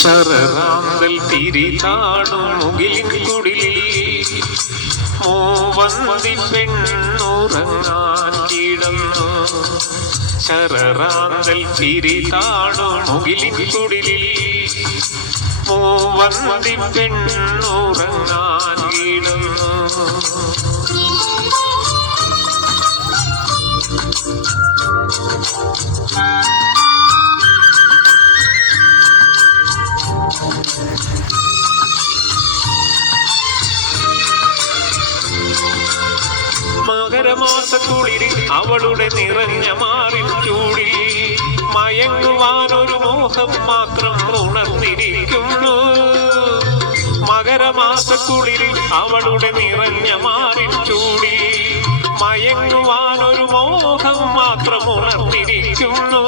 ശരറാന്തൽ തിരി കാണും മുകിലിൻ കുടിലിൽ മൂവന്തി പെണ്ണുറങ്ങാൻ കിടന്നു. ശരറാന്തൽ തിരി കാണും മുകിലിൻ കുടിലിൽ മൂവന്തി പെണ്ണുറങ്ങാൻ കിടന്നു. മകരമാസക്കുളിരിൽ അവളുടെ നിറഞ്ഞ മാറിൻ ചൂടിൽ മയങ്ങുവാനൊരു മോഹം മാത്രം ഉണർന്നിരിക്കുന്നു. മകരമാസക്കുളിരിൽ അവളുടെ നിറഞ്ഞ മാറിൻ ചൂടിൽ മയങ്ങുവാനൊരു മോഹം മാത്രം ഉണർന്നിരിക്കുന്നു.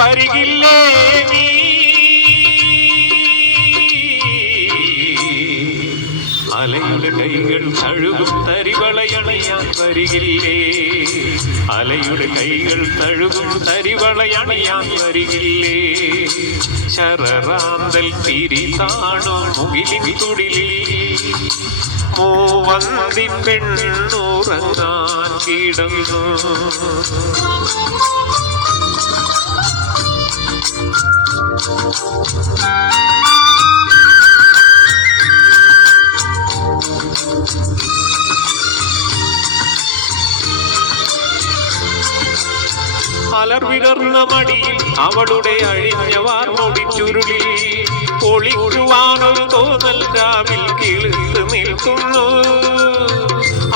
വരികില്ലേ നീ അലയുടെ കൈകൾ തഴുകും തരിവളയണിയാൻ വരികില്ലേ? അലയുടെ കൈകൾ തഴുകും തരിവളയണിയാൻ വരികില്ലേ? ശരറാന്തൽ തിരി കാണും മുകിലിൻ കുടിലിൽ മൂവന്തി പെണ്ണുറങ്ങാൻ കിടന്നു. അലർവിടർന്ന മടിയിൽ അവളുടെ അഴിഞ്ഞ വാർമുടി ചുരുളിൽ ഒളിക്കുവാനൊരു തോന്നൽ രാവിൽ കിളുത്ത് നിൽക്കുന്നു.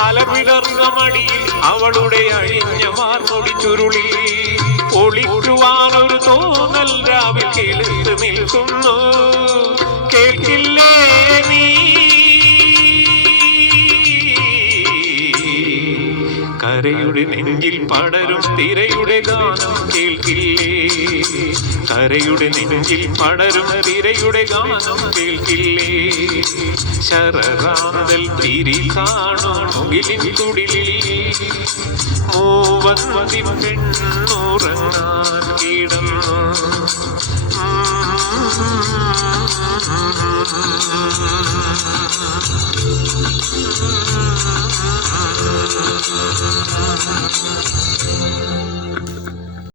അലർവിടർന്ന മടിയിൽ അവളുടെ അഴിഞ്ഞ വാർമുടി ചുരുളിൽ ഒളിക്കുവാനൊരു തോന്നൽ രാവിൽ കിളുത്ത് നിൽക്കുന്നു. കേൾക്കില്ലേ നീ കരയുടെ നെഞ്ചിൽ പടരും തിരയുടെ ഗാനം കേൾക്കില്ലേ? കരയുടെ നെഞ്ചിൽ പടരും തിരയുടെ ഗാനം കേൾക്കില്ലേ? ശരറാന്തൽ തിരി കാണും മുകിലിൻ കുടിലിൽ മൂവന്തി പെണ്ണുറങ്ങാൻ കിടന്നു.